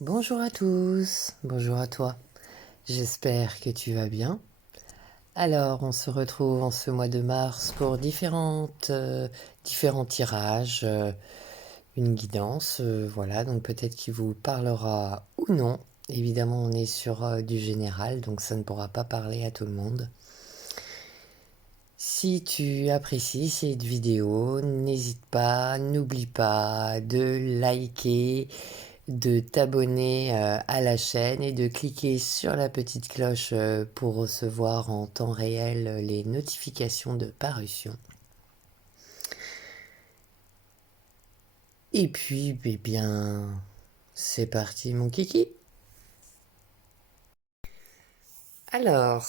Bonjour à tous, bonjour à toi. J'espère que tu vas bien. Alors, on se retrouve en ce mois de mars pour différents tirages, une guidance, voilà, donc peut-être qu'il vous parlera ou non. Évidemment, on est sur du général, donc ça ne pourra pas parler à tout le monde. Si tu apprécies cette vidéo, n'hésite pas, n'oublie pas de liker, de t'abonner à la chaîne et de cliquer sur la petite cloche pour recevoir en temps réel les notifications de parution. Et puis, eh bien, c'est parti mon kiki. Alors,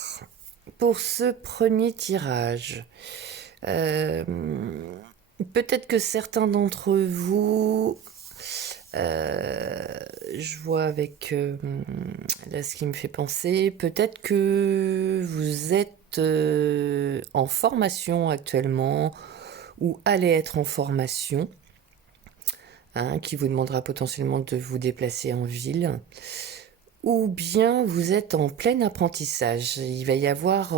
pour ce premier tirage, euh, peut-être que certains d'entre vous, euh, je vois avec là ce qui me fait penser, peut-être que vous êtes en formation actuellement ou allez être en formation, hein, qui vous demandera potentiellement de vous déplacer en ville, ou bien vous êtes en plein apprentissage. Il va y avoir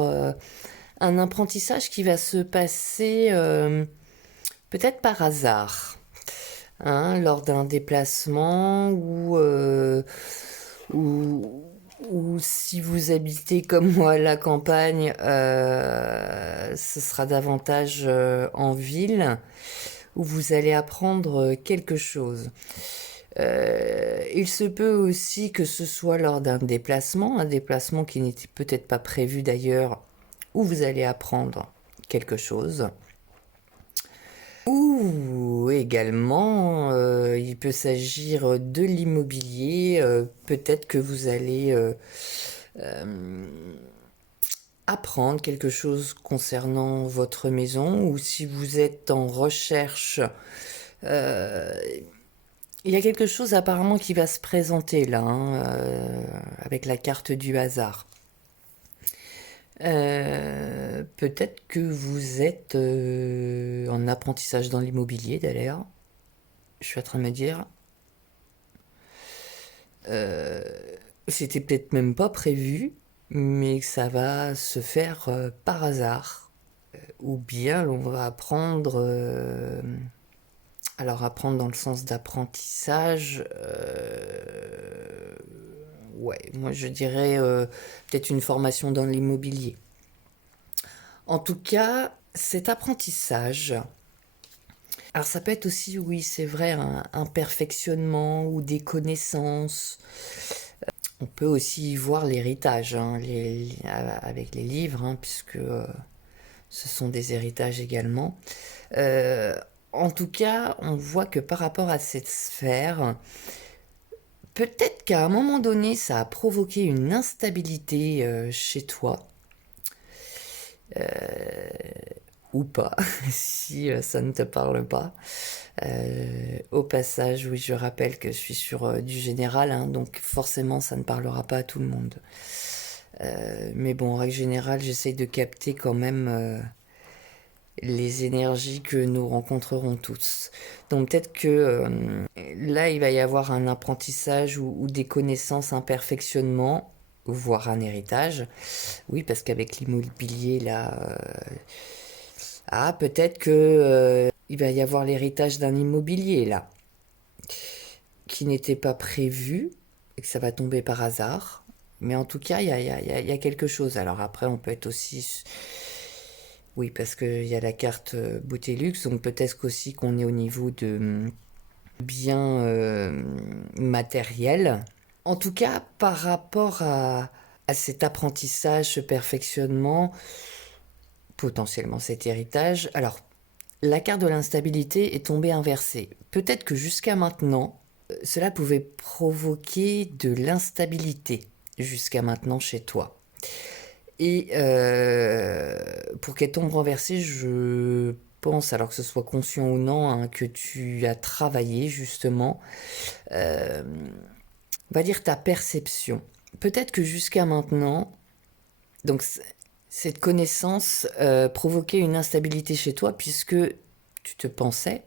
un apprentissage qui va se passer peut-être par hasard, hein, lors d'un déplacement ou, ou si vous habitez comme moi à la campagne, ce sera davantage en ville où vous allez apprendre quelque chose. Il se peut aussi que ce soit lors d'un déplacement, un déplacement qui n'était peut-être pas prévu d'ailleurs, où vous allez apprendre quelque chose. Ou également, il peut s'agir de l'immobilier. Peut-être que vous allez euh, apprendre quelque chose concernant votre maison, ou si vous êtes en recherche, euh, il y a quelque chose apparemment qui va se présenter là, hein, avec la carte du hasard. Peut-être que vous êtes en apprentissage dans l'immobilier d'ailleurs. Je suis en train de me dire, euh, c'était peut-être même pas prévu, mais ça va se faire par hasard. Ou bien on va apprendre, alors apprendre dans le sens d'apprentissage, ouais, moi je dirais peut-être une formation dans l'immobilier. En tout cas, cet apprentissage, alors ça peut être aussi, oui, c'est vrai, un perfectionnement ou des connaissances. On peut aussi y voir l'héritage, hein, avec les livres, hein, puisque ce sont des héritages également. Euh, En tout cas, on voit que par rapport à cette sphère, peut-être qu'à un moment donné, ça a provoqué une instabilité chez toi, ou pas, si ça ne te parle pas. Au passage, oui, je rappelle que je suis sur du général, hein, donc forcément, ça ne parlera pas à tout le monde. Mais bon, en règle générale, j'essaye de capter quand même les énergies que nous rencontrerons tous. Donc peut-être que là, il va y avoir un apprentissage ou des connaissances, un perfectionnement, voire un héritage. Oui, parce qu'avec l'immobilier, là, ah, peut-être que il va y avoir l'héritage d'un immobilier, là, qui n'était pas prévu, et que ça va tomber par hasard. Mais en tout cas, il y a quelque chose. Alors après, on peut être aussi... Oui, parce qu'il y a la carte Beauté donc peut-être qu'aussi qu'on est au niveau de biens matériels. En tout cas, par rapport à cet apprentissage, ce perfectionnement, potentiellement cet héritage, alors la carte de l'instabilité est tombée inversée. Peut-être que jusqu'à maintenant, cela pouvait provoquer de l'instabilité jusqu'à maintenant chez toi. Et pour qu'elle tombe renversée, je pense, alors que ce soit conscient ou non, hein, que tu as travaillé justement, euh, on va dire ta perception. Peut-être que jusqu'à maintenant, donc cette connaissance provoquait une instabilité chez toi puisque tu te pensais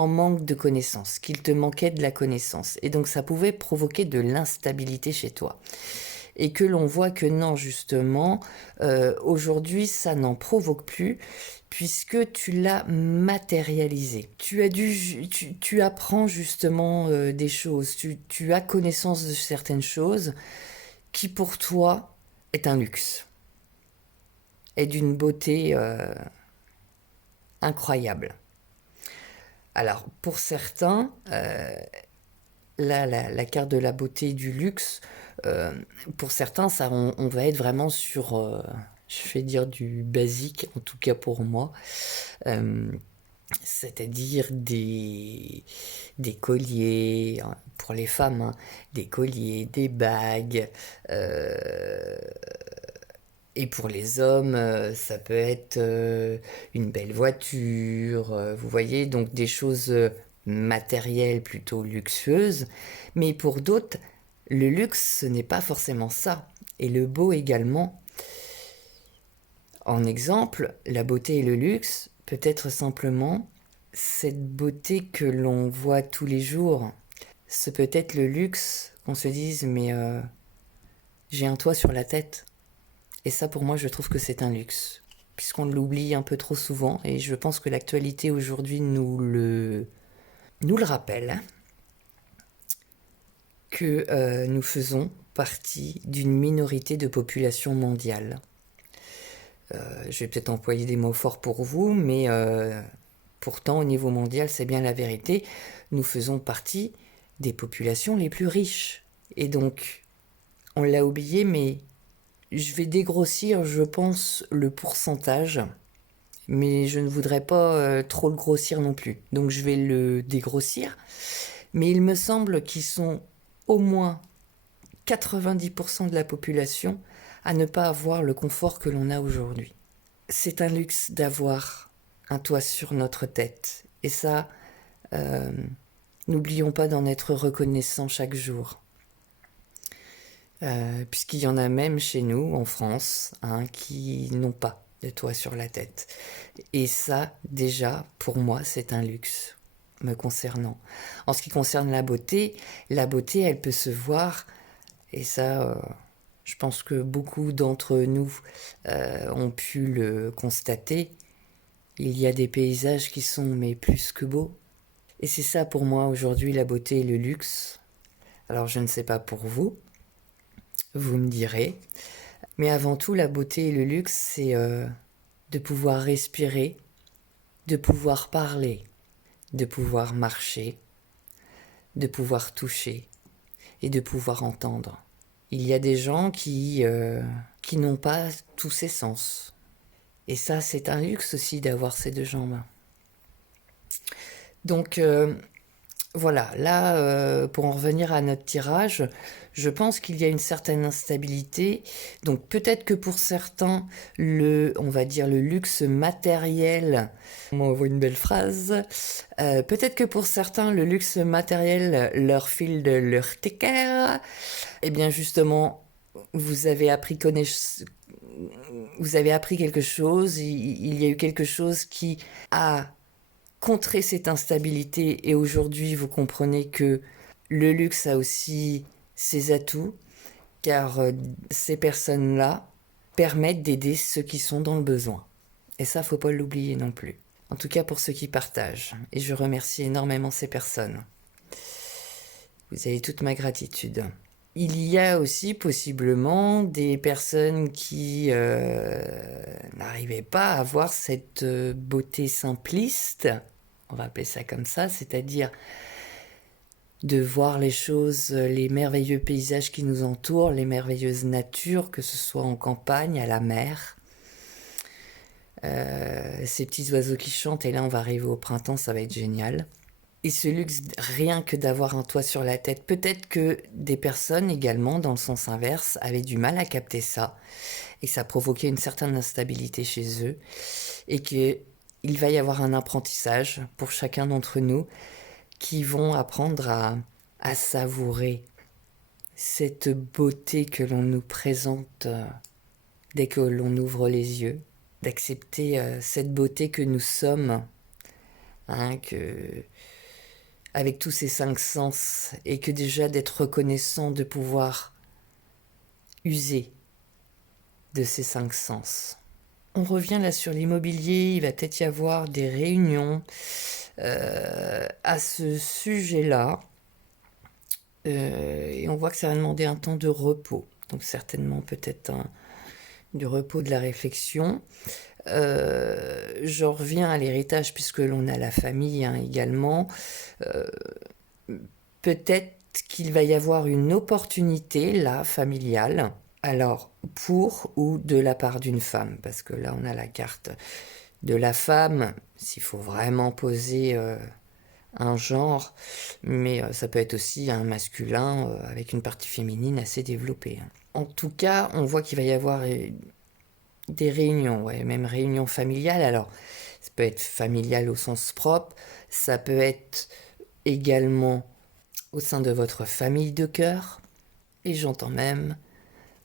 en manque de connaissances, qu'il te manquait de la connaissance. Et donc ça pouvait provoquer de l'instabilité chez toi. Et que l'on voit que non, justement, aujourd'hui, ça n'en provoque plus, puisque tu l'as matérialisé. Tu apprends justement des choses, tu as connaissance de certaines choses qui pour toi est un luxe, est d'une beauté incroyable. Alors, pour certains, la carte de la beauté du luxe, pour certains, ça, on va être vraiment sur, je vais dire du basique, en tout cas pour moi, c'est-à-dire des colliers, hein, pour les femmes, hein, des colliers, des bagues, et pour les hommes, ça peut être une belle voiture, vous voyez, donc des choses matérielles plutôt luxueuses. Mais pour d'autres, le luxe, ce n'est pas forcément ça. Et le beau également. En exemple, la beauté et le luxe peut être simplement cette beauté que l'on voit tous les jours. Ce peut être le luxe qu'on se dise, mais j'ai un toit sur la tête. Et ça, pour moi, je trouve que c'est un luxe, puisqu'on l'oublie un peu trop souvent, et je pense que l'actualité aujourd'hui nous le rappelle, que nous faisons partie d'une minorité de population mondiale. Je vais peut-être employer des mots forts pour vous, mais pourtant, au niveau mondial, c'est bien la vérité, nous faisons partie des populations les plus riches. Et donc, on l'a oublié, mais je vais dégrossir, je pense, le pourcentage, mais je ne voudrais pas trop le grossir non plus. Donc je vais le dégrossir, mais il me semble qu'ils sont au moins 90% de la population à ne pas avoir le confort que l'on a aujourd'hui. C'est un luxe d'avoir un toit sur notre tête. Et ça, n'oublions pas d'en être reconnaissant chaque jour. Puisqu'il y en a même chez nous, en France, hein, qui n'ont pas de toit sur la tête. Et ça, déjà, pour moi, c'est un luxe, me concernant. En ce qui concerne la beauté, elle peut se voir, et ça, je pense que beaucoup d'entre nous ont pu le constater. Il y a des paysages qui sont mais plus que beaux. Et c'est ça pour moi aujourd'hui, la beauté et le luxe. Alors je ne sais pas pour vous, vous me direz. Mais avant tout, la beauté et le luxe, c'est de pouvoir respirer, de pouvoir parler, de pouvoir marcher, de pouvoir toucher et de pouvoir entendre. Il y a des gens qui n'ont pas tous ces sens. Et ça, c'est un luxe aussi d'avoir ces deux jambes. Donc, voilà, là, pour en revenir à notre tirage, je pense qu'il y a une certaine instabilité. Donc peut-être que pour certains, on va dire le luxe matériel, on m'envoie une belle phrase, peut-être que pour certains, le luxe matériel leur file de leur tecker. Eh bien justement, vous avez appris quelque chose, il y a eu quelque chose qui a contrer cette instabilité et aujourd'hui vous comprenez que le luxe a aussi ses atouts car ces personnes-là permettent d'aider ceux qui sont dans le besoin. Et ça, faut pas l'oublier non plus. En tout cas pour ceux qui partagent. Et je remercie énormément ces personnes. Vous avez toute ma gratitude. Il y a aussi possiblement des personnes qui n'arrivaient pas à avoir cette beauté simpliste, on va appeler ça comme ça, c'est-à-dire de voir les choses, les merveilleux paysages qui nous entourent, les merveilleuses natures, que ce soit en campagne, à la mer, ces petits oiseaux qui chantent, et là on va arriver au printemps, ça va être génial. Et ce luxe, rien que d'avoir un toit sur la tête, peut-être que des personnes également, dans le sens inverse, avaient du mal à capter ça, et ça provoquait une certaine instabilité chez eux, et qu'il va y avoir un apprentissage pour chacun d'entre nous, qui vont apprendre à savourer cette beauté que l'on nous présente dès que l'on ouvre les yeux, d'accepter cette beauté que nous sommes, hein, avec tous ces 5 sens, et que déjà d'être reconnaissant de pouvoir user de ces 5 sens. On revient là sur l'immobilier, il va peut-être y avoir des réunions à ce sujet-là. Et on voit que ça va demander un temps de repos. Donc certainement peut-être du repos, de la réflexion. Je reviens à l'héritage puisque l'on a la famille hein, également. Peut-être qu'il va y avoir une opportunité là, familiale. Alors, pour ou de la part d'une femme, parce que là on a la carte de la femme, s'il faut vraiment poser un genre, mais ça peut être aussi un masculin avec une partie féminine assez développée. En tout cas, on voit qu'il va y avoir des réunions, ouais, même réunions familiales. Alors, ça peut être familial au sens propre, ça peut être également au sein de votre famille de cœur, et j'entends même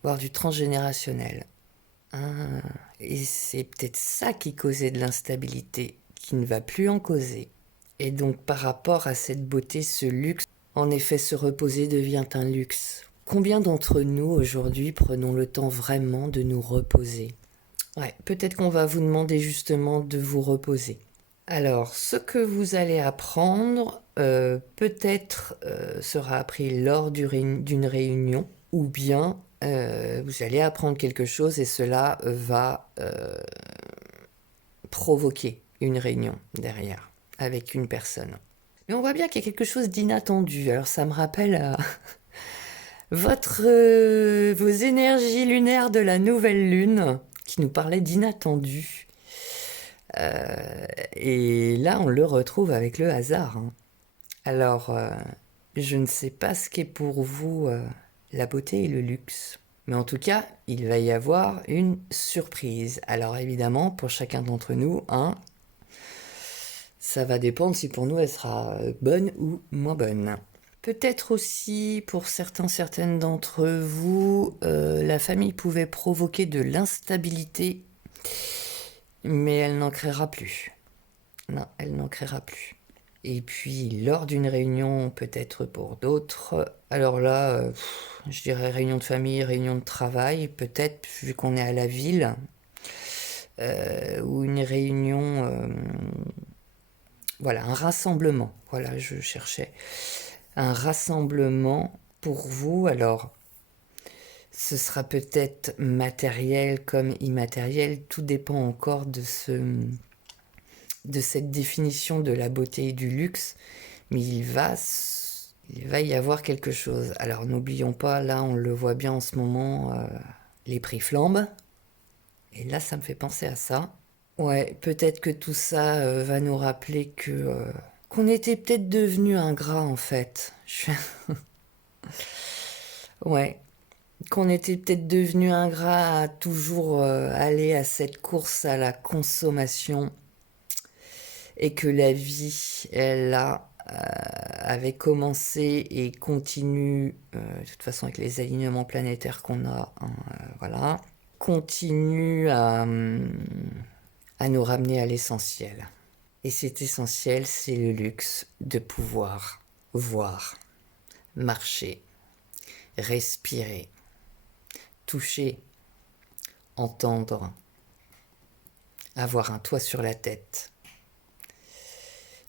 voir du transgénérationnel. Ah, et c'est peut-être ça qui causait de l'instabilité, qui ne va plus en causer. Et donc par rapport à cette beauté, ce luxe, en effet se reposer devient un luxe. Combien d'entre nous aujourd'hui prenons le temps vraiment de nous reposer? Ouais, peut-être qu'on va vous demander justement de vous reposer. Alors, ce que vous allez apprendre, peut-être sera appris lors d'une réunion, ou bien vous allez apprendre quelque chose et cela va provoquer une réunion derrière avec une personne. Mais on voit bien qu'il y a quelque chose d'inattendu. Alors ça me rappelle vos énergies lunaires de la nouvelle lune qui nous parlait d'inattendu. Et là, on le retrouve avec le hasard. Hein. Alors, je ne sais pas ce qu'est pour vous la beauté et le luxe. Mais en tout cas, il va y avoir une surprise. Alors évidemment, pour chacun d'entre nous, hein, ça va dépendre si pour nous elle sera bonne ou moins bonne. Peut-être aussi pour certaines d'entre vous, la famille pouvait provoquer de l'instabilité, mais elle n'en créera plus. Non, elle n'en créera plus. Et puis lors d'une réunion, peut-être pour d'autres, alors là, je dirais réunion de famille, réunion de travail, peut-être vu qu'on est à la ville, ou une réunion, voilà, un rassemblement, voilà, je cherchais, un rassemblement pour vous, alors ce sera peut-être matériel comme immatériel, tout dépend encore de cette définition de la beauté et du luxe, mais il va y avoir quelque chose. Alors n'oublions pas, là on le voit bien en ce moment, les prix flambent, et là ça me fait penser à ça. Ouais, peut-être que tout ça va nous rappeler qu'on était peut-être devenu ingrat en fait. Ouais, qu'on était peut-être devenu ingrat à toujours aller à cette course à la consommation et que la vie, elle avait commencé et continue, de toute façon avec les alignements planétaires qu'on a, hein, voilà, continue à nous ramener à l'essentiel. Et cet essentiel, c'est le luxe de pouvoir voir, marcher, respirer, toucher, entendre, avoir un toit sur la tête,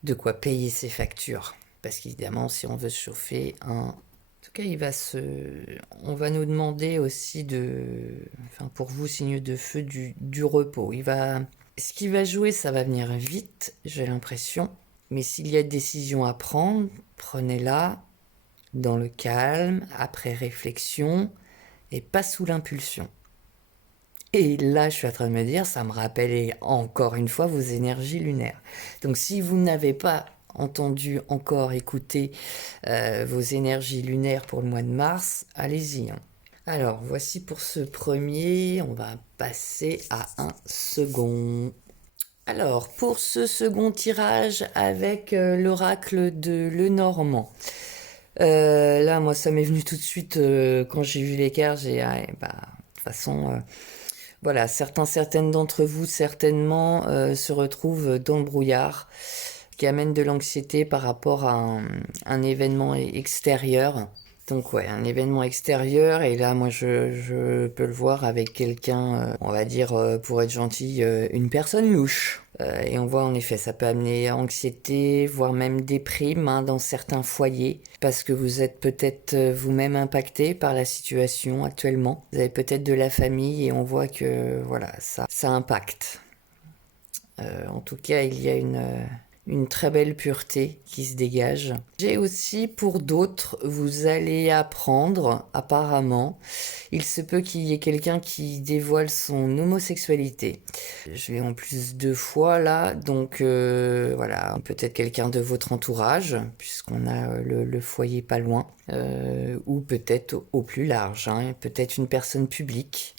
de quoi payer ses factures. Parce qu'évidemment, si on veut se chauffer, en tout cas, on va nous demander aussi pour vous, signe de feu, du repos. Ce qui va jouer, ça va venir vite, j'ai l'impression. Mais s'il y a décision à prendre, prenez-la dans le calme, après réflexion, et pas sous l'impulsion. Et là, je suis en train de me dire, ça me rappelle encore une fois vos énergies lunaires. Donc si vous n'avez pas entendu encore écouter vos énergies lunaires pour le mois de mars, allez-y. Hein. Alors, voici pour ce premier, on va passer à un second. Alors, pour ce second tirage avec l'oracle de Lenormand. Là, moi, ça m'est venu tout de suite quand j'ai vu l'écart, de toute façon... Voilà, certaines d'entre vous certainement se retrouvent dans le brouillard. qui amène de l'anxiété par rapport à un événement extérieur. Donc ouais, un événement extérieur, et là moi je peux le voir avec quelqu'un, on va dire pour être gentil, une personne louche. Et on voit en effet, ça peut amener anxiété, voire même déprime hein, dans certains foyers, parce que vous êtes peut-être vous-même impacté par la situation actuellement. Vous avez peut-être de la famille et on voit que voilà, ça impacte. En tout cas, il y a une très belle pureté qui se dégage. J'ai aussi pour d'autres, vous allez apprendre, apparemment, il se peut qu'il y ait quelqu'un qui dévoile son homosexualité. Je l'ai en plus 2 fois là, donc voilà, peut-être quelqu'un de votre entourage, puisqu'on a le foyer pas loin, ou peut-être au plus large, hein, peut-être une personne publique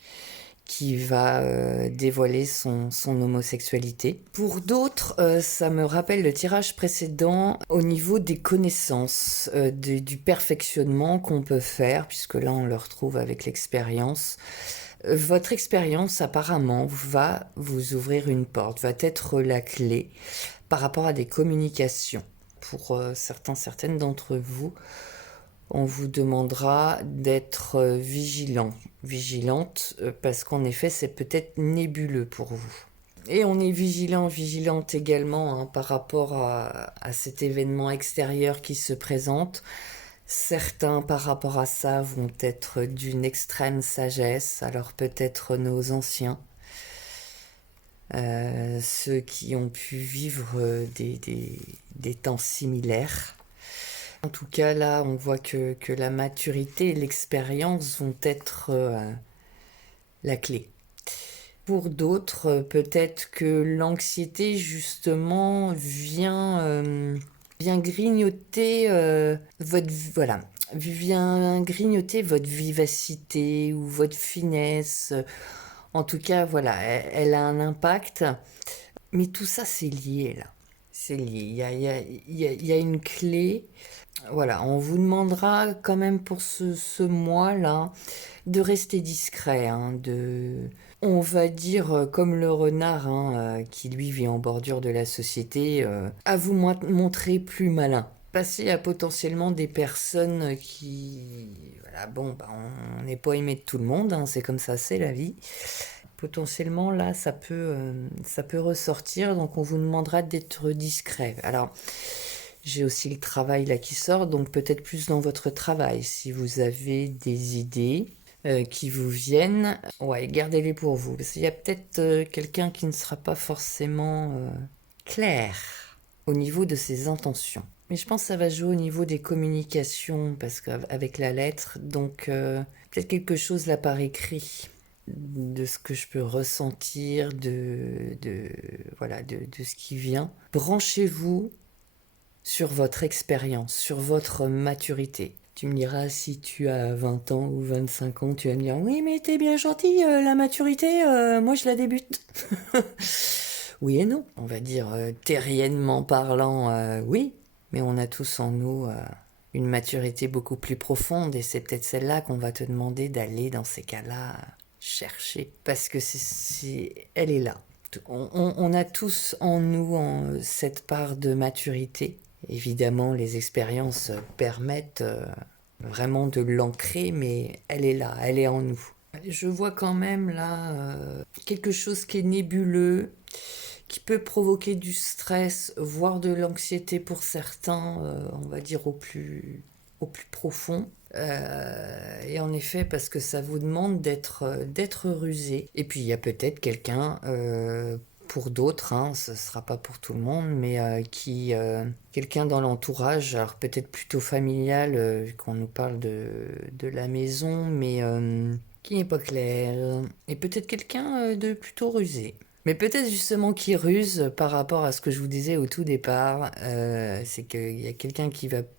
qui va dévoiler son homosexualité. Pour d'autres, ça me rappelle le tirage précédent au niveau des connaissances, du perfectionnement qu'on peut faire, puisque là on le retrouve avec l'expérience. Votre expérience apparemment va vous ouvrir une porte, va être la clé par rapport à des communications. Pour certaines d'entre vous, on vous demandera d'être vigilante, parce qu'en effet, c'est peut-être nébuleux pour vous. Et on est vigilante également hein, par rapport à cet événement extérieur qui se présente. Certains par rapport à ça vont être d'une extrême sagesse, alors peut-être nos anciens, ceux qui ont pu vivre des temps similaires. En tout cas, là, on voit que la maturité et l'expérience vont être la clé. Pour d'autres, peut-être que l'anxiété, justement, vient grignoter vient grignoter votre vivacité ou votre finesse. En tout cas, voilà, elle a un impact. Mais tout ça, c'est lié, là. C'est lié. Il y a une clé. Voilà, on vous demandera quand même pour ce mois-là de rester discret, hein, on va dire comme le renard hein, qui lui vit en bordure de la société, à vous montrer plus malin. Passer à potentiellement des personnes qui... Voilà, bon, bah, on n'est pas aimé de tout le monde, hein, c'est comme ça, c'est la vie. Potentiellement, là, ça peut ressortir, donc on vous demandera d'être discret. Alors... J'ai aussi le travail là qui sort, donc peut-être plus dans votre travail. Si vous avez des idées qui vous viennent, ouais, gardez-les pour vous. Parce qu'il y a peut-être quelqu'un qui ne sera pas forcément clair au niveau de ses intentions. Mais je pense que ça va jouer au niveau des communications, parce qu'avec la lettre, donc peut-être quelque chose là par écrit de ce que je peux ressentir, voilà, de ce qui vient. Branchez-vous sur votre expérience, sur votre maturité. Tu me diras si tu as 20 ans ou 25 ans, tu vas me dire oui mais t'es bien gentil, la maturité, moi je la débute. Oui et non, on va dire terriennement parlant, oui, mais on a tous en nous une maturité beaucoup plus profonde et c'est peut-être celle-là qu'on va te demander d'aller dans ces cas-là chercher parce que elle est là. On a tous en nous cette part de maturité. Évidemment, les expériences permettent vraiment de l'ancrer, mais elle est là, elle est en nous. Je vois quand même là quelque chose qui est nébuleux, qui peut provoquer du stress, voire de l'anxiété pour certains, on va dire au plus profond. Et en effet, parce que ça vous demande d'être rusé. Et puis il y a peut-être quelqu'un pour d'autres, hein, ce sera pas pour tout le monde, mais quelqu'un dans l'entourage, alors peut-être plutôt familial, qu'on nous parle de la maison, mais qui n'est pas clair. Et peut-être quelqu'un de plutôt rusé. Mais peut-être justement qui ruse par rapport à ce que je vous disais au tout départ, c'est qu'il y a quelqu'un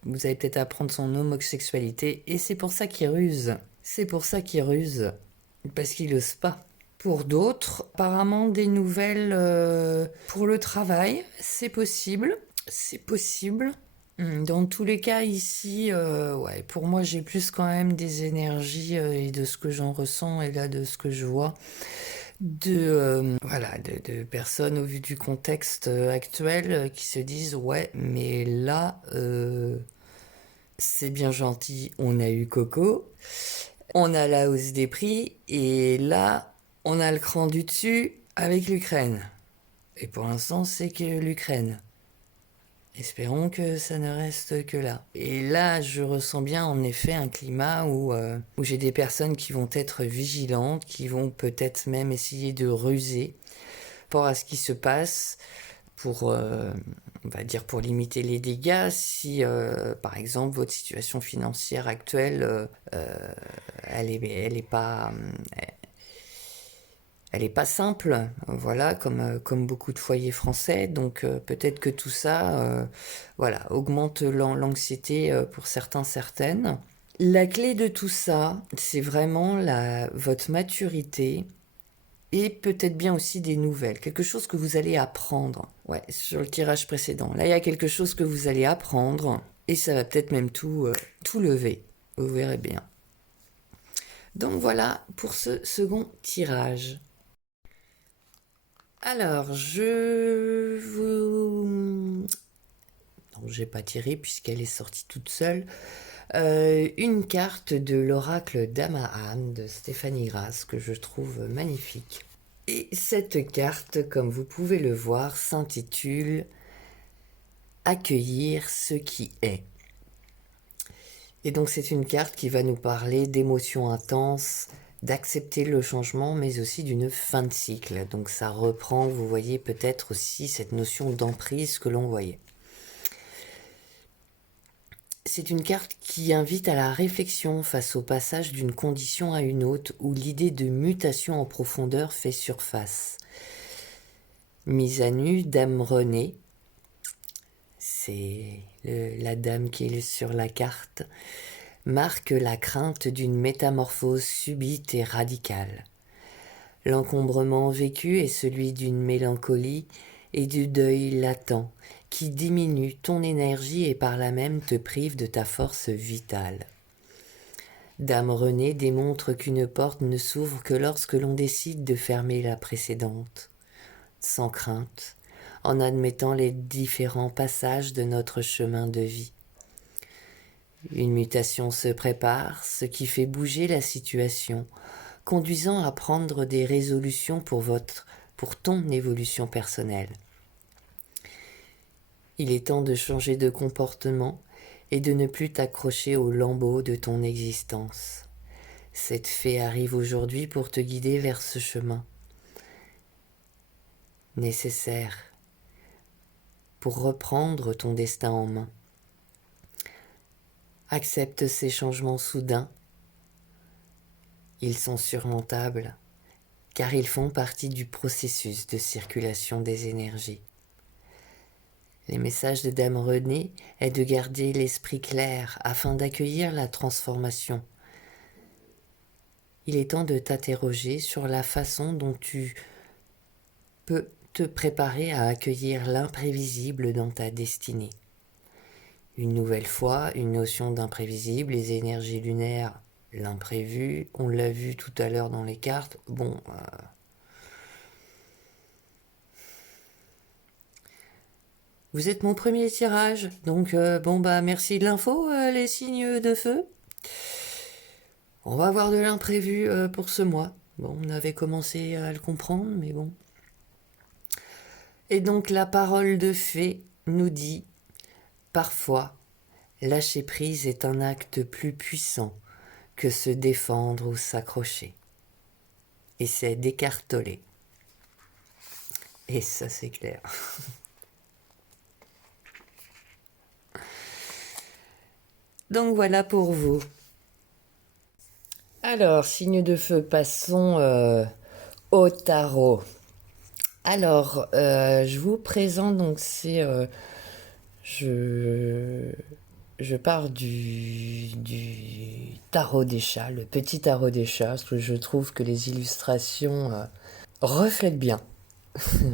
vous allez peut-être apprendre son homosexualité, et c'est pour ça qu'il ruse. C'est pour ça qu'il ruse, parce qu'il n'ose pas. Pour d'autres, apparemment des nouvelles pour le travail, c'est possible. C'est possible. Dans tous les cas, ici, ouais, pour moi, j'ai plus quand même des énergies et de ce que j'en ressens et là de ce que je vois de personnes au vu du contexte actuel qui se disent ouais, mais là, c'est bien gentil, on a eu Coco, on a la hausse des prix, et là, on a le cran du dessus avec l'Ukraine. Et pour l'instant, c'est que l'Ukraine. Espérons que ça ne reste que là. Et là, je ressens bien en effet un climat où j'ai des personnes qui vont être vigilantes, qui vont peut-être même essayer de ruser pour à ce qui se passe, pour, on va dire, pour limiter les dégâts. Si, par exemple, votre situation financière actuelle, elle est pas, elle est pas simple, voilà, comme beaucoup de foyers français. Donc peut-être que tout ça, voilà, augmente l'anxiété pour certains, certaines. La clé de tout ça, c'est vraiment votre maturité et peut-être bien aussi des nouvelles, quelque chose que vous allez apprendre. Ouais, sur le tirage précédent. Là, il y a quelque chose que vous allez apprendre et ça va peut-être même tout lever. Vous verrez bien. Donc voilà pour ce second tirage. Alors, je vous... Non, j'ai pas tiré puisqu'elle est sortie toute seule. Une carte de l'oracle d'Amahan de Stéphanie Grass que je trouve magnifique. Et cette carte, comme vous pouvez le voir, s'intitule Accueillir ce qui est. Et donc c'est une carte qui va nous parler d'émotions intenses, d'accepter le changement, mais aussi d'une fin de cycle. Donc ça reprend, vous voyez, peut-être aussi cette notion d'emprise que l'on voyait. C'est une carte qui invite à la réflexion face au passage d'une condition à une autre, où l'idée de mutation en profondeur fait surface. Mise à nu, Dame Renée, c'est la dame qui est sur la carte, marque la crainte d'une métamorphose subite et radicale. L'encombrement vécu est celui d'une mélancolie et du deuil latent qui diminue ton énergie et par là même te prive de ta force vitale. Dame Renée démontre qu'une porte ne s'ouvre que lorsque l'on décide de fermer la précédente, sans crainte, en admettant les différents passages de notre chemin de vie. Une mutation se prépare, ce qui fait bouger la situation, conduisant à prendre des résolutions pour ton évolution personnelle. Il est temps de changer de comportement et de ne plus t'accrocher aux lambeaux de ton existence. Cette fée arrive aujourd'hui pour te guider vers ce chemin nécessaire pour reprendre ton destin en main. Accepte ces changements soudains. Ils sont surmontables car ils font partie du processus de circulation des énergies. Les messages de Dame Renée est de garder l'esprit clair afin d'accueillir la transformation. Il est temps de t'interroger sur la façon dont tu peux te préparer à accueillir l'imprévisible dans ta destinée. Une nouvelle fois, une notion d'imprévisible, les énergies lunaires, l'imprévu, on l'a vu tout à l'heure dans les cartes. Bon, vous êtes mon premier tirage, donc merci de l'info, les signes de feu. On va avoir de l'imprévu pour ce mois. Bon, on avait commencé à le comprendre, mais bon. Et donc la parole de fée nous dit, parfois, lâcher prise est un acte plus puissant que se défendre ou s'accrocher. Et c'est d'écartoler. Et ça, c'est clair. Donc voilà pour vous. Alors, signe de feu, passons au tarot. Alors, je vous présente, donc je pars du tarot des chats, le petit tarot des chats, parce que je trouve que les illustrations reflètent bien.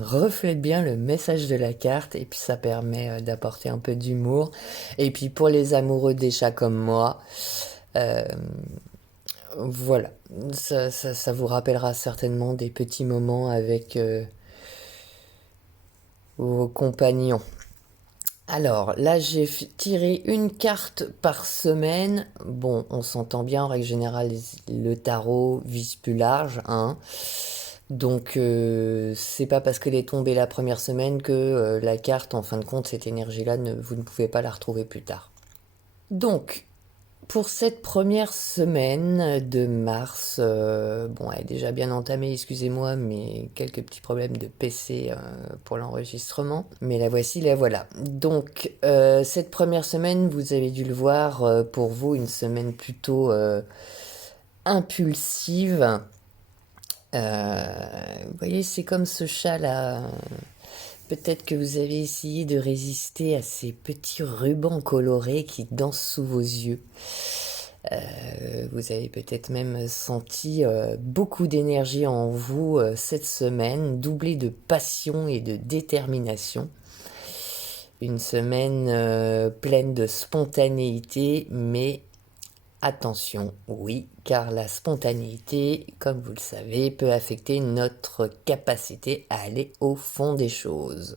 Reflète bien le message de la carte et puis ça permet d'apporter un peu d'humour. Et puis pour les amoureux des chats comme moi, Voilà, ça vous rappellera certainement des petits moments avec vos compagnons. Alors là, j'ai tiré une carte par semaine. Bon, on s'entend bien, en règle générale, le tarot vise plus large, hein. Donc, c'est pas parce qu'elle est tombée la première semaine que la carte, en fin de compte, cette énergie-là, vous ne pouvez pas la retrouver plus tard. Donc, pour cette première semaine de mars, bon, elle est déjà bien entamée, excusez-moi, mais quelques petits problèmes de PC pour l'enregistrement. Mais la voici, la voilà. Donc, cette première semaine, vous avez dû le voir, pour vous, une semaine plutôt impulsive. Vous voyez, c'est comme ce chat-là. Peut-être que vous avez essayé de résister à ces petits rubans colorés qui dansent sous vos yeux. Vous avez peut-être même senti beaucoup d'énergie en vous cette semaine, doublée de passion et de détermination. Une semaine pleine de spontanéité, mais attention, oui, car la spontanéité, comme vous le savez, peut affecter notre capacité à aller au fond des choses.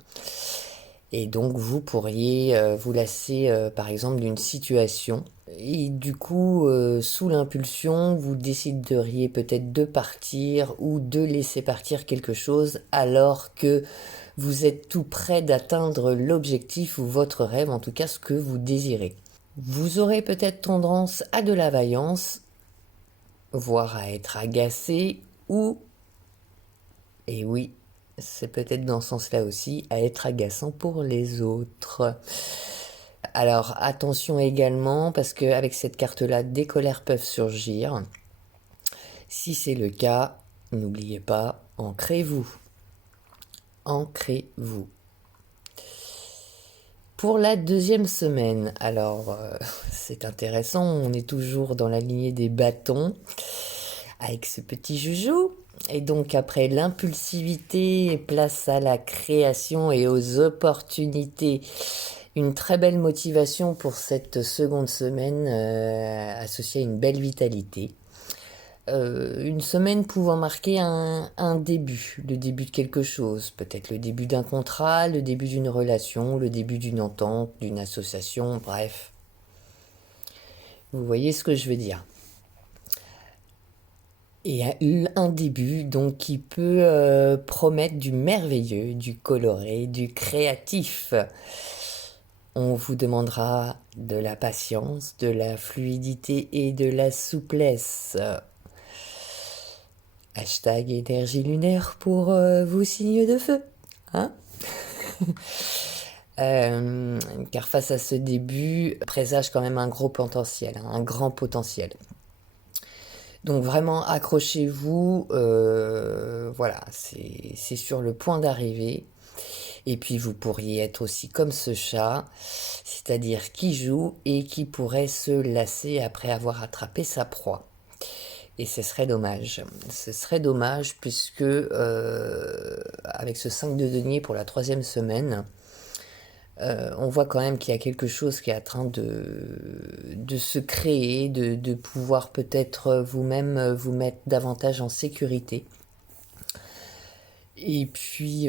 Et donc vous pourriez vous lasser par exemple d'une situation et du coup sous l'impulsion vous décideriez peut-être de partir ou de laisser partir quelque chose alors que vous êtes tout près d'atteindre l'objectif ou votre rêve, en tout cas ce que vous désirez. Vous aurez peut-être tendance à de la vaillance, voire à être agacé ou, et oui, c'est peut-être dans ce sens-là aussi, à être agaçant pour les autres. Alors attention également, parce qu'avec cette carte-là, des colères peuvent surgir. Si c'est le cas, n'oubliez pas, ancrez-vous. Ancrez-vous. Pour la deuxième semaine, alors c'est intéressant, on est toujours dans la lignée des bâtons, avec ce petit joujou. Et donc après l'impulsivité, place à la création et aux opportunités. Une très belle motivation pour cette seconde semaine associée à une belle vitalité. Une semaine pouvant marquer un début, le début de quelque chose, peut-être le début d'un contrat, le début d'une relation, le début d'une entente, d'une association, bref. Vous voyez ce que je veux dire. Et un début donc qui peut promettre du merveilleux, du coloré, du créatif. On vous demandera de la patience, de la fluidité et de la souplesse. Hashtag énergie lunaire pour vos signes de feu. Hein. Car face à ce début, présage quand même un gros potentiel, hein, un grand potentiel. Donc vraiment accrochez-vous, voilà, c'est sur le point d'arriver. Et puis vous pourriez être aussi comme ce chat, c'est-à-dire qui joue et qui pourrait se lasser après avoir attrapé sa proie. Et ce serait dommage. Ce serait dommage puisque avec ce 5 de denier pour la troisième semaine, on voit quand même qu'il y a quelque chose qui est en train de se créer, de pouvoir peut-être vous-même vous mettre davantage en sécurité. Et puis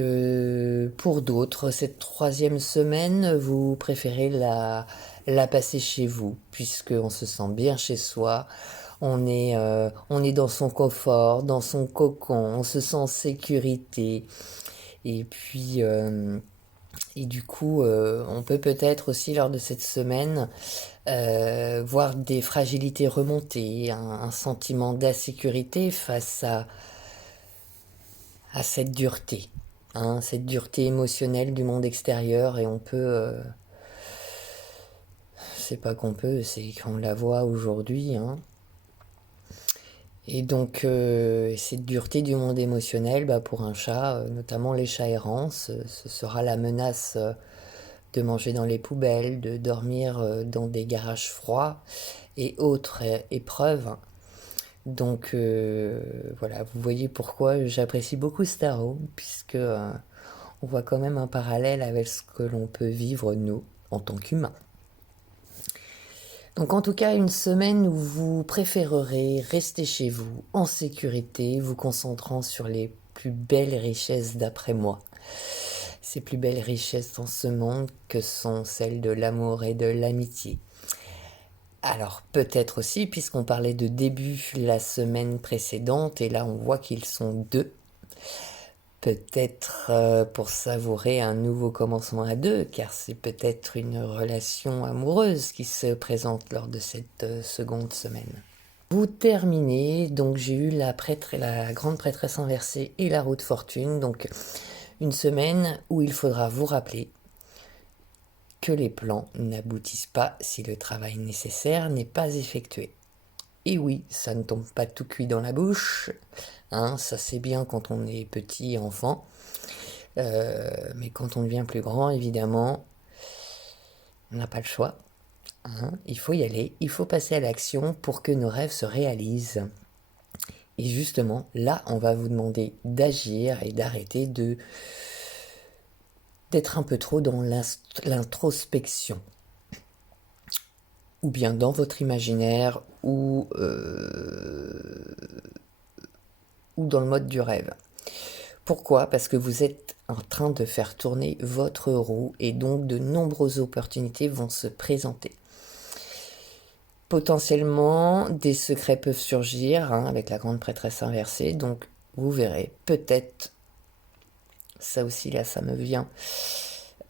pour d'autres, cette troisième semaine, vous préférez la passer chez vous, puisqu'on se sent bien chez soi, on est dans son confort, dans son cocon, on se sent en sécurité. Et puis, et du coup, on peut peut-être aussi lors de cette semaine voir des fragilités remonter, un sentiment d'insécurité face à cette dureté, hein, cette dureté émotionnelle du monde extérieur. Et on peut, c'est pas qu'on peut, c'est qu'on la voit aujourd'hui, hein. Et donc, cette dureté du monde émotionnel, bah, pour un chat, notamment les chats errants, ce sera la menace de manger dans les poubelles, de dormir dans des garages froids et autres épreuves. Donc, voilà, vous voyez pourquoi j'apprécie beaucoup ce tarot, puisque on voit quand même un parallèle avec ce que l'on peut vivre, nous, en tant qu'humains. Donc en tout cas, une semaine où vous préférerez rester chez vous en sécurité, vous concentrant sur les plus belles richesses d'après moi. Ces plus belles richesses dans ce monde que sont celles de l'amour et de l'amitié. Alors peut-être aussi, puisqu'on parlait de début la semaine précédente, et là on voit qu'ils sont deux, peut-être pour savourer un nouveau commencement à deux, car c'est peut-être une relation amoureuse qui se présente lors de cette seconde semaine. Vous terminez, donc j'ai eu la grande prêtresse inversée et la roue de fortune, donc une semaine où il faudra vous rappeler que les plans n'aboutissent pas si le travail nécessaire n'est pas effectué. Et oui, ça ne tombe pas tout cuit dans la bouche, hein, ça c'est bien quand on est petit enfant, mais quand on devient plus grand, évidemment, on n'a pas le choix, hein, il faut y aller, il faut passer à l'action pour que nos rêves se réalisent. Et justement, là, on va vous demander d'agir et d'arrêter d'être un peu trop dans l'introspection, ou bien dans votre imaginaire, ou dans le mode du rêve. Pourquoi ? Parce que vous êtes en train de faire tourner votre roue et donc de nombreuses opportunités vont se présenter. Potentiellement, des secrets peuvent surgir avec la grande prêtresse inversée, donc vous verrez, peut-être, ça aussi là ça me vient,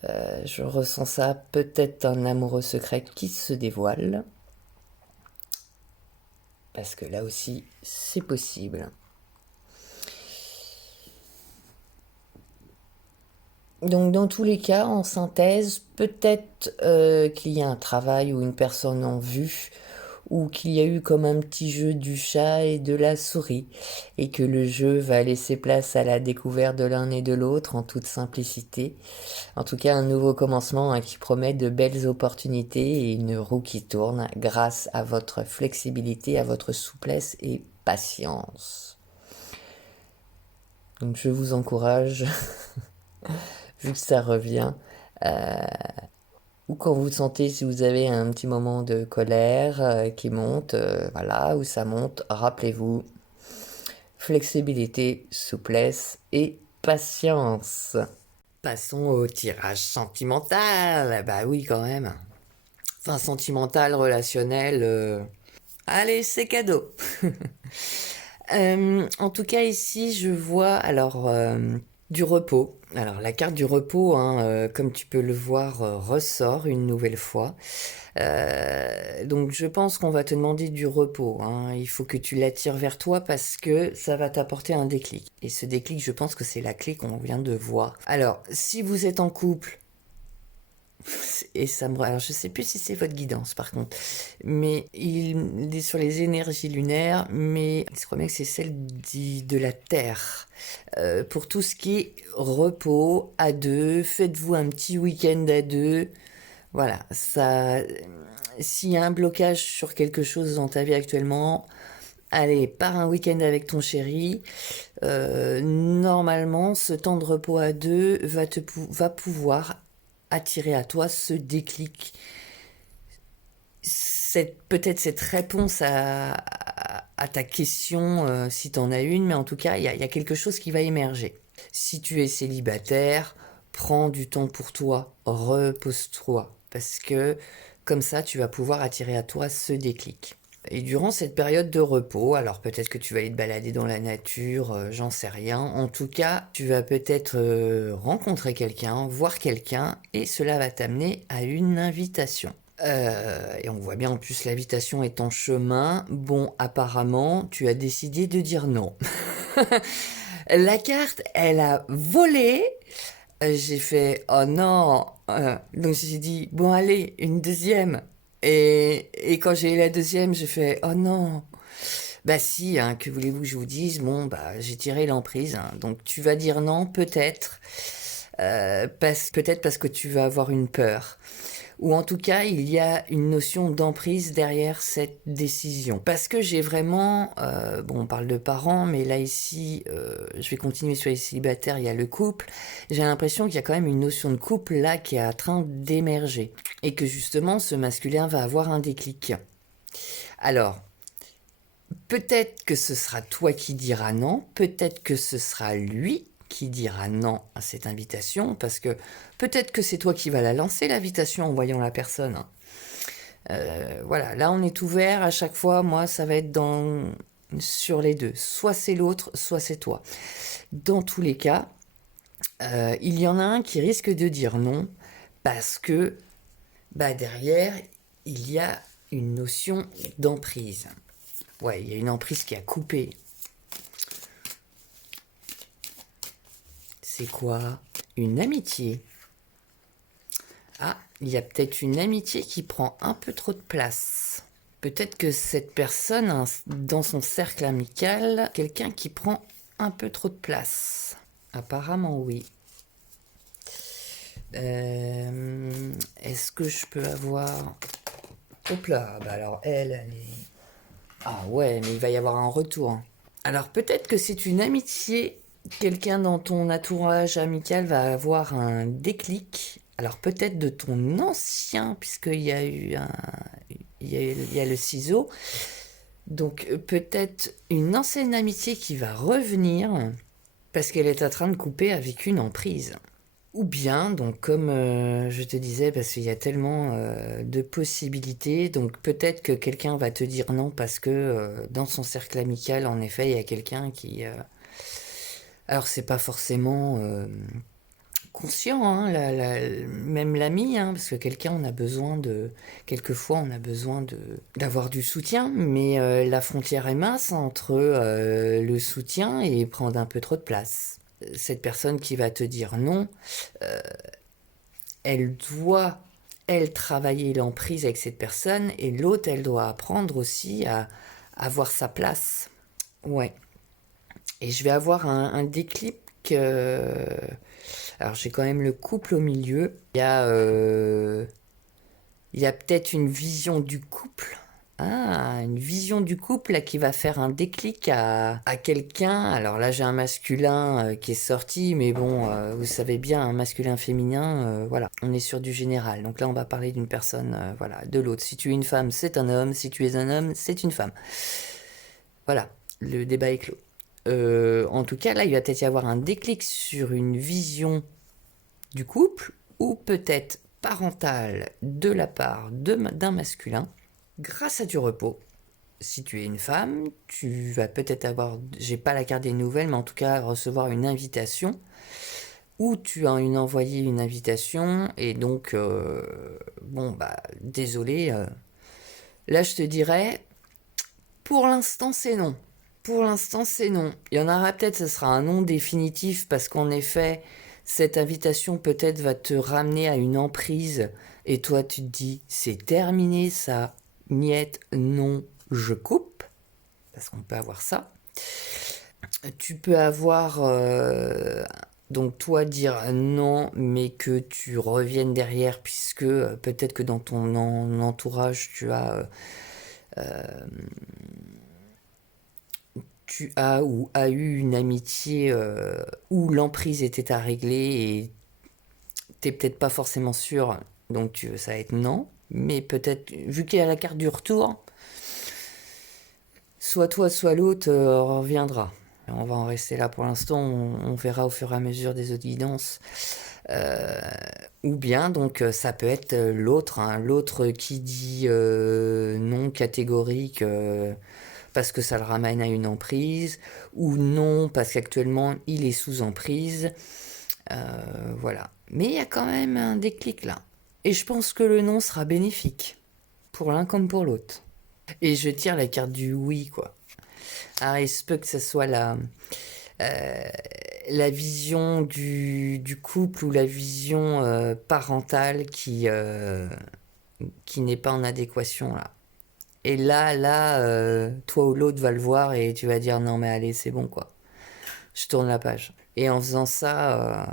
je ressens ça, peut-être un amoureux secret qui se dévoile, parce que là aussi c'est possible. Donc dans tous les cas, en synthèse, peut-être qu'il y a un travail ou une personne en vue, ou qu'il y a eu comme un petit jeu du chat et de la souris, et que le jeu va laisser place à la découverte de l'un et de l'autre en toute simplicité. En tout cas, un nouveau commencement qui promet de belles opportunités et une roue qui tourne grâce à votre flexibilité, à votre souplesse et patience. Donc je vous encourage, vu que ça revient, ou quand vous sentez, si vous avez un petit moment de colère qui monte, voilà, où ça monte, rappelez-vous, flexibilité, souplesse et patience. Passons au tirage sentimental. Bah oui, quand même. Enfin, sentimental, relationnel. Allez, c'est cadeau. En tout cas, ici, je vois alors du repos. Alors, la carte du repos, comme tu peux le voir, ressort une nouvelle fois. Donc, je pense qu'on va te demander du repos. Il faut que tu l'attires vers toi parce que ça va t'apporter un déclic. Et ce déclic, je pense que c'est la clé qu'on vient de voir. Alors, si vous êtes en couple, et alors je sais plus si c'est votre guidance par contre, mais il est sur les énergies lunaires, mais je crois bien que c'est celle de la Terre. Pour tout ce qui est repos à deux, faites-vous un petit week-end à deux. Voilà, ça. S'il y a un blocage sur quelque chose dans ta vie actuellement, allez, pars un week-end avec ton chéri. Normalement, ce temps de repos à deux va pouvoir attirer à toi ce déclic, peut-être cette réponse à ta question, si tu en as une, mais en tout cas, il y a quelque chose qui va émerger. Si tu es célibataire, prends du temps pour toi, repose-toi, parce que comme ça, tu vas pouvoir attirer à toi ce déclic. Et durant cette période de repos, alors peut-être que tu vas aller te balader dans la nature, j'en sais rien. En tout cas, tu vas peut-être rencontrer quelqu'un, voir quelqu'un, et cela va t'amener à une invitation. Et on voit bien en plus l'invitation est en chemin. Bon, apparemment, tu as décidé de dire non. La carte, elle a volé. J'ai fait oh non. Donc j'ai dit bon allez, une deuxième. Et quand j'ai eu la deuxième, j'ai fait oh non. Bah si, que voulez-vous que je vous dise? Bon, bah j'ai tiré l'emprise. Donc tu vas dire non, peut-être. Peut-être parce que tu vas avoir une peur. Ou en tout cas, il y a une notion d'emprise derrière cette décision. Parce que j'ai vraiment... bon, on parle de parents, mais là ici, je vais continuer sur les célibataires, il y a le couple. J'ai l'impression qu'il y a quand même une notion de couple là qui est en train d'émerger. Et que justement, ce masculin va avoir un déclic. Alors, peut-être que ce sera toi qui diras non, peut-être que ce sera lui qui dira non à cette invitation, parce que peut-être que c'est toi qui vas la lancer, l'invitation, en voyant la personne. Voilà, là on est ouvert à chaque fois, moi ça va être sur les deux. Soit c'est l'autre, soit c'est toi. Dans tous les cas, il y en a un qui risque de dire non, parce que derrière, il y a une notion d'emprise. Ouais, il y a une emprise qui a coupé. C'est quoi? Une amitié. Ah, il y a peut-être une amitié qui prend un peu trop de place. Peut-être que cette personne a dans son cercle amical quelqu'un qui prend un peu trop de place. Apparemment, oui. Est-ce que je peux avoir... Hop là, alors elle est... Ah ouais, mais il va y avoir un retour. Alors peut-être que c'est une amitié. Quelqu'un dans ton entourage amical va avoir un déclic. Alors peut-être de ton ancien, puisqu'il y a eu il y a le ciseau. Donc peut-être une ancienne amitié qui va revenir parce qu'elle est en train de couper avec une emprise. Ou bien, donc comme je te disais, parce qu'il y a tellement de possibilités, donc peut-être que quelqu'un va te dire non parce que dans son cercle amical, en effet, il y a quelqu'un qui... alors c'est pas forcément conscient, hein, même l'ami, hein, parce que quelqu'un, on a besoin de... Quelquefois, on a besoin d'avoir du soutien, mais la frontière est mince entre le soutien et prendre un peu trop de place. Cette personne qui va te dire non, elle doit, elle, travailler l'emprise avec cette personne, et l'autre, elle doit apprendre aussi à avoir sa place. Ouais. Et je vais avoir un déclic. Alors j'ai quand même le couple au milieu. Il y a peut-être une vision du couple. Ah, une vision du couple là, qui va faire un déclic à quelqu'un. Alors là, j'ai un masculin qui est sorti, mais bon, vous savez bien, un masculin-féminin, voilà, on est sur du général. Donc là, on va parler d'une personne, voilà, de l'autre. Si tu es une femme, c'est un homme. Si tu es un homme, c'est une femme. Voilà, le débat est clos. En tout cas, là, il va peut-être y avoir un déclic sur une vision du couple, ou peut-être parentale de la part d'un masculin, grâce à du repos. Si tu es une femme, tu vas peut-être avoir, j'ai pas la carte des nouvelles, mais en tout cas recevoir une invitation, ou tu as envoyé une invitation, et donc, bon, désolé, là je te dirais, pour l'instant c'est non. Pour l'instant c'est non. Il y en aura peut-être, ce sera un non définitif, parce qu'en effet, cette invitation peut-être va te ramener à une emprise, et toi tu te dis, c'est terminé ça, miette, non, je coupe, parce qu'on peut avoir ça. Tu peux avoir, donc toi dire non, mais que tu reviennes derrière, puisque peut-être que dans ton entourage, tu as ou as eu une amitié où l'emprise était à régler et t'es peut-être pas forcément sûr, donc ça va être non. Mais peut-être, vu qu'il y a la carte du retour, soit toi, soit l'autre reviendra. On va en rester là pour l'instant, on verra au fur et à mesure des autres guidances. Ou bien, donc, ça peut être l'autre, hein, l'autre qui dit non catégorique parce que ça le ramène à une emprise, ou non parce qu'actuellement il est sous emprise. Voilà. Mais il y a quand même un déclic là. Et je pense que le non sera bénéfique, pour l'un comme pour l'autre. Et je tire la carte du oui, quoi. Alors il se peut que ce soit la vision du couple ou la vision parentale qui n'est pas en adéquation là. Et là, toi ou l'autre va le voir et tu vas dire non mais allez c'est bon quoi. Je tourne la page. Et en faisant ça,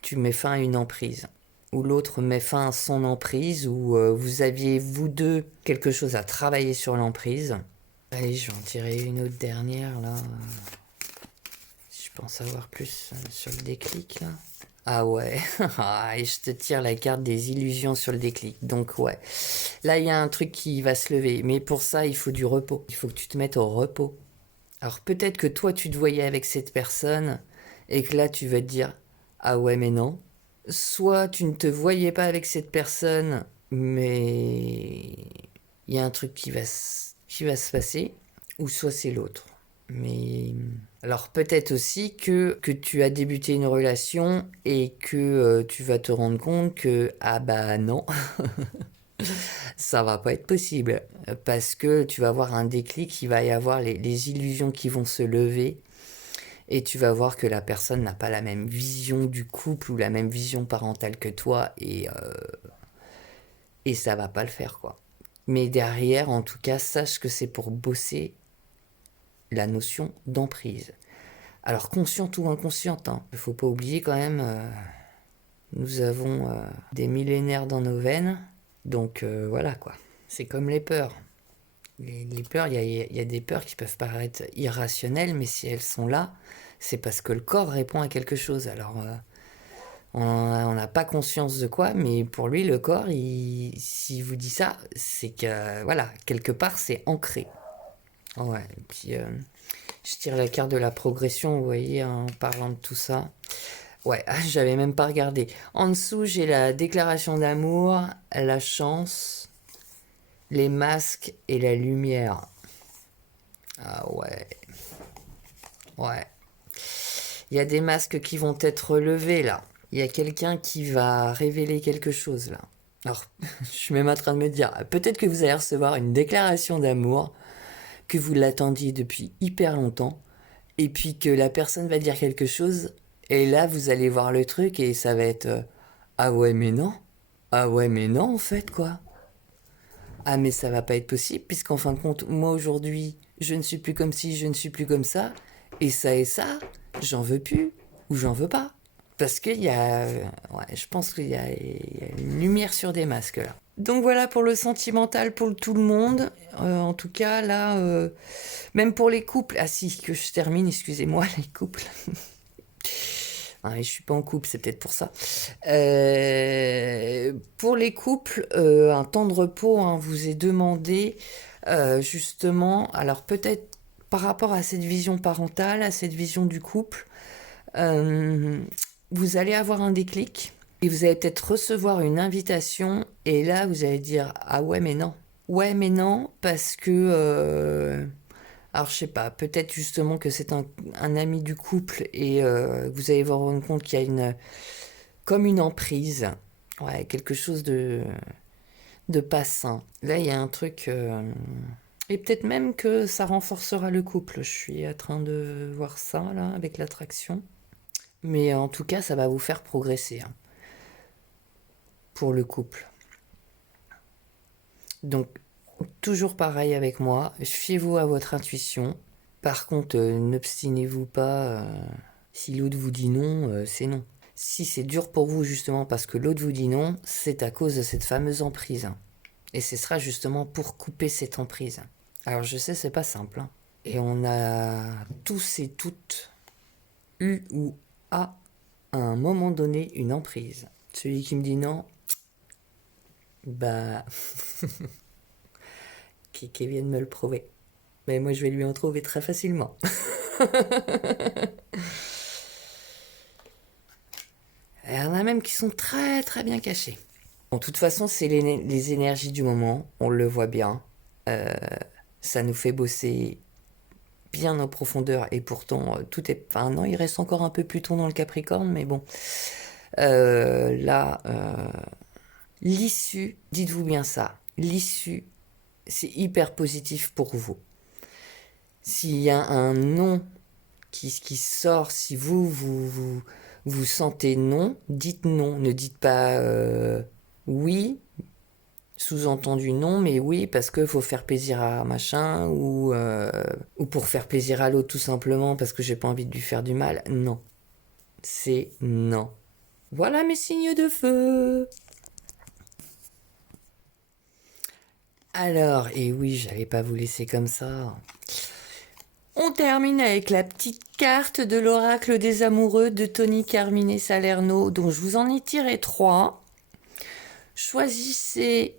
tu mets fin à une emprise. où l'autre met fin à son emprise, où vous aviez, vous deux, quelque chose à travailler sur l'emprise. Allez, je vais en tirer une autre dernière, là. Si je pense savoir plus sur le déclic, là. Ah ouais, et je te tire la carte des illusions sur le déclic. Donc ouais, là il y a un truc qui va se lever, mais pour ça il faut du repos. Il faut que tu te mettes au repos. Alors peut-être que toi tu te voyais avec cette personne et que là tu vas te dire ah ouais mais non. Soit tu ne te voyais pas avec cette personne, mais il y a un truc qui va se passer, ou soit c'est l'autre. Mais alors peut-être aussi que tu as débuté une relation et que tu vas te rendre compte que ah bah non, ça va pas être possible parce que tu vas avoir un déclic, il va y avoir les illusions qui vont se lever et tu vas voir que la personne n'a pas la même vision du couple ou la même vision parentale que toi et ça va pas le faire quoi. Mais derrière, en tout cas, sache que c'est pour bosser la notion d'emprise. Alors consciente ou inconsciente, hein. Il faut pas oublier quand même, nous avons des millénaires dans nos veines, donc voilà quoi. C'est comme les peurs. Les peurs, il y a des peurs qui peuvent paraître irrationnelles, mais si elles sont là, c'est parce que le corps répond à quelque chose. Alors on n'a pas conscience de quoi, mais pour lui, le corps, s'il vous dit ça, c'est que voilà, quelque part, c'est ancré. Ouais, et puis je tire la carte de la progression, vous voyez, en parlant de tout ça. Ouais, j'avais même pas regardé. En dessous, j'ai la déclaration d'amour, la chance, les masques et la lumière. Ah ouais. Ouais. Il y a des masques qui vont être levés là. Il y a quelqu'un qui va révéler quelque chose là. Alors, je suis même en train de me dire, peut-être que vous allez recevoir une déclaration d'amour, que vous l'attendiez depuis hyper longtemps, et puis que la personne va dire quelque chose, et là vous allez voir le truc et ça va être ah ouais mais non, ah ouais mais non en fait quoi. Ah mais ça va pas être possible puisqu'en fin de compte moi aujourd'hui je ne suis plus comme ci, je ne suis plus comme ça, et ça, j'en veux plus ou j'en veux pas. Parce qu'il y a, ouais, je pense qu'il y a une lumière sur des masques là. Donc voilà pour le sentimental pour tout le monde. En tout cas là, même pour les couples. Ah si, que je termine, excusez-moi les couples. Ah, je suis pas en couple, c'est peut-être pour ça. Pour les couples, un temps de repos hein, vous est demandé justement. Alors peut-être par rapport à cette vision parentale, à cette vision du couple, euh, vous allez avoir un déclic et vous allez peut-être recevoir une invitation et là vous allez dire ah ouais mais non. Ouais mais non parce que alors je sais pas, peut-être justement que c'est un ami du couple et vous allez vous rendre compte qu'il y a comme une emprise, ouais, quelque chose de pas sain. Là il y a un truc et peut-être même que ça renforcera le couple. Je suis en train de voir ça là avec l'attraction, mais en tout cas ça va vous faire progresser hein, pour le couple. Donc toujours pareil avec moi, fiez-vous à votre intuition. Par contre, n'obstinez-vous pas. Si l'autre vous dit non, c'est non. Si c'est dur pour vous justement parce que l'autre vous dit non, c'est à cause de cette fameuse emprise. Et ce sera justement pour couper cette emprise. Alors je sais, c'est pas simple. Hein. Et on a tous et toutes eu ou à un moment donné une emprise. Celui qui me dit non, bah, qui vient de me le prouver. Mais moi je vais lui en trouver très facilement. Il y en a même qui sont très très bien cachés. Bon, de toute façon, c'est les énergies du moment, on le voit bien. Euh, Ça nous fait bosser bien en profondeur et pourtant, tout est. Enfin, non, il reste encore un peu Pluton dans le Capricorne, mais bon. Là, l'issue, dites-vous bien ça, l'issue, c'est hyper positif pour vous. S'il y a un non qui sort, si vous sentez non, dites non. Ne dites pas oui, sous-entendu non, mais oui, parce qu'il faut faire plaisir à machin, ou pour faire plaisir à l'autre tout simplement, parce que j'ai pas envie de lui faire du mal. Non. C'est non. Voilà mes signes de feu. Alors, et oui, j'allais pas vous laisser comme ça. On termine avec la petite carte de l'oracle des amoureux de Tony Carmine Salerno, dont je vous en ai tiré 3. Choisissez,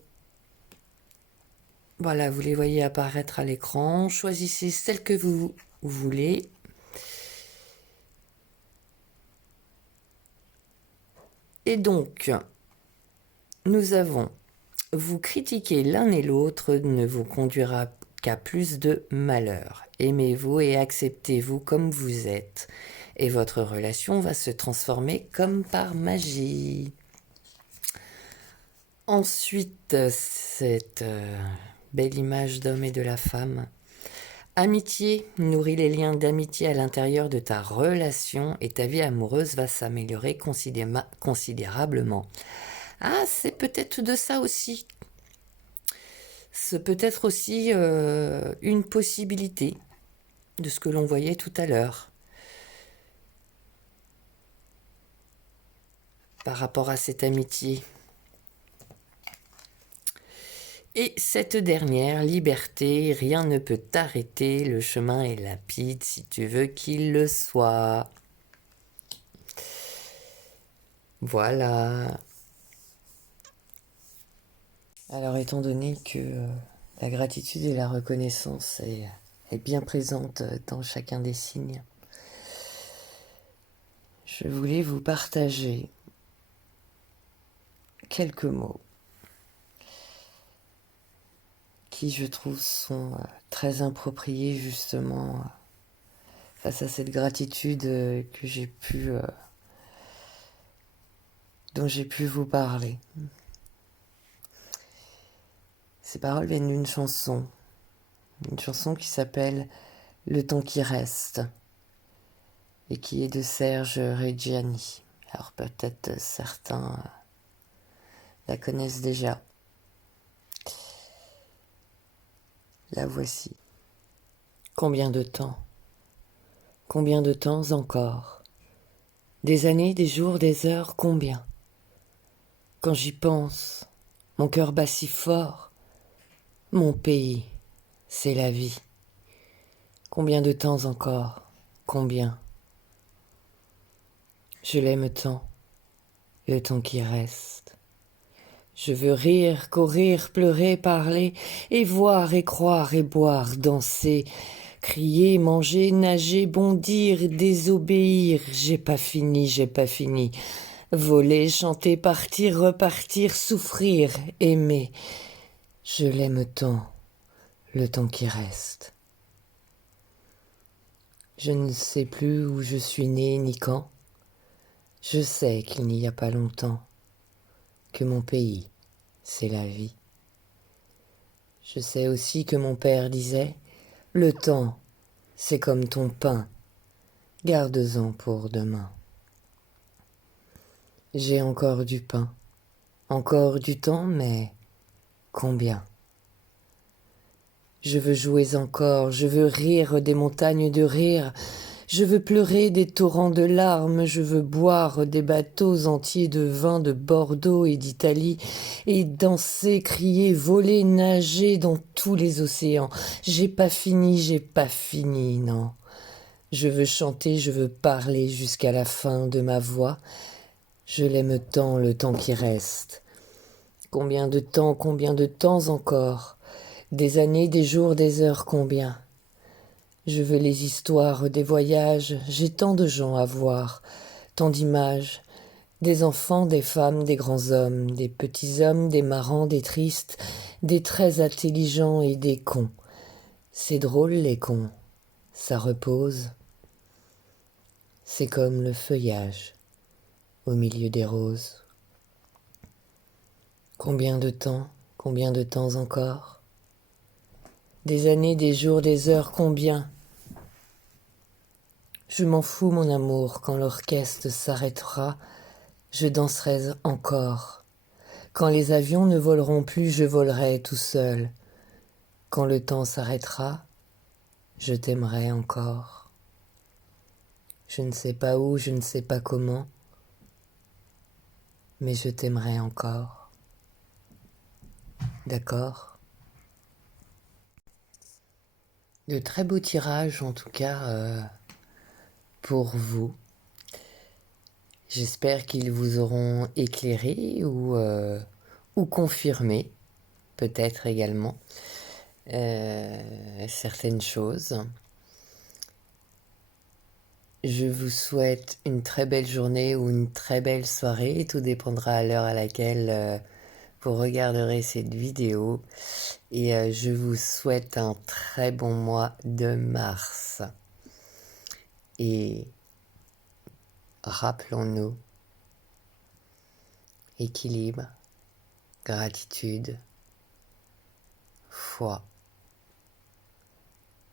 voilà, vous les voyez apparaître à l'écran. Choisissez celle que vous voulez. Et donc, nous avons, vous critiquer l'un et l'autre ne vous conduira qu'à plus de malheur. Aimez-vous et acceptez-vous comme vous êtes. Et votre relation va se transformer comme par magie. Ensuite, cette belle image d'homme et de la femme. Amitié, nourris les liens d'amitié à l'intérieur de ta relation et ta vie amoureuse va s'améliorer considérablement. Ah, c'est peut-être de ça aussi. C'est peut-être aussi une possibilité de ce que l'on voyait tout à l'heure. Par rapport à cette amitié. Et cette dernière, liberté, rien ne peut t'arrêter, le chemin est limpide si tu veux qu'il le soit. Voilà. Alors étant donné que la gratitude et la reconnaissance est bien présente dans chacun des signes, je voulais vous partager quelques mots qui, je trouve, sont très appropriés justement face à cette gratitude que j'ai pu, dont j'ai pu vous parler. Ces paroles viennent d'une chanson qui s'appelle Le temps qui reste et qui est de Serge Reggiani. Alors peut-être certains la connaissent déjà. La voici. Combien de temps? Combien de temps encore? Des années, des jours, des heures, combien? Quand j'y pense, mon cœur bat si fort. Mon pays, c'est la vie. Combien de temps encore? Combien? Je l'aime tant, le temps qui reste. Je veux rire, courir, pleurer, parler, et voir, et croire, et boire, danser, crier, manger, nager, bondir, désobéir. J'ai pas fini, j'ai pas fini. Voler, chanter, partir, repartir, souffrir, aimer. Je l'aime tant, le temps qui reste. Je ne sais plus où je suis né ni quand. Je sais qu'il n'y a pas longtemps que mon pays, c'est la vie. Je sais aussi que mon père disait, le temps, c'est comme ton pain, garde-en pour demain. J'ai encore du pain, encore du temps, mais combien? Je veux jouer encore, je veux rire des montagnes de rire, je veux pleurer des torrents de larmes, je veux boire des bateaux entiers de vin de Bordeaux et d'Italie, et danser, crier, voler, nager dans tous les océans. J'ai pas fini, non. Je veux chanter, je veux parler jusqu'à la fin de ma voix. Je l'aime tant, le temps qui reste. Combien de temps encore? Des années, des jours, des heures, combien? Je veux les histoires des voyages, j'ai tant de gens à voir, tant d'images, des enfants, des femmes, des grands hommes, des petits hommes, des marrants, des tristes, des très intelligents et des cons. C'est drôle les cons, ça repose. C'est comme le feuillage au milieu des roses. Combien de temps encore? Des années, des jours, des heures, combien? Je m'en fous, mon amour, quand l'orchestre s'arrêtera, je danserai encore. Quand les avions ne voleront plus, je volerai tout seul. Quand le temps s'arrêtera, je t'aimerai encore. Je ne sais pas où, je ne sais pas comment. mais je t'aimerai encore. D'accord? De très beaux tirages en tout cas pour vous. J'espère qu'ils vous auront éclairé ou confirmé, peut-être également, certaines choses. Je vous souhaite une très belle journée ou une très belle soirée. Tout dépendra à l'heure à laquelle vous regarderez cette vidéo. Et je vous souhaite un très bon mois de mars. Et rappelons-nous, équilibre, gratitude, foi,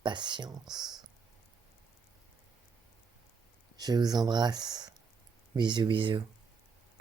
patience. Je vous embrasse. Bisous, bisous.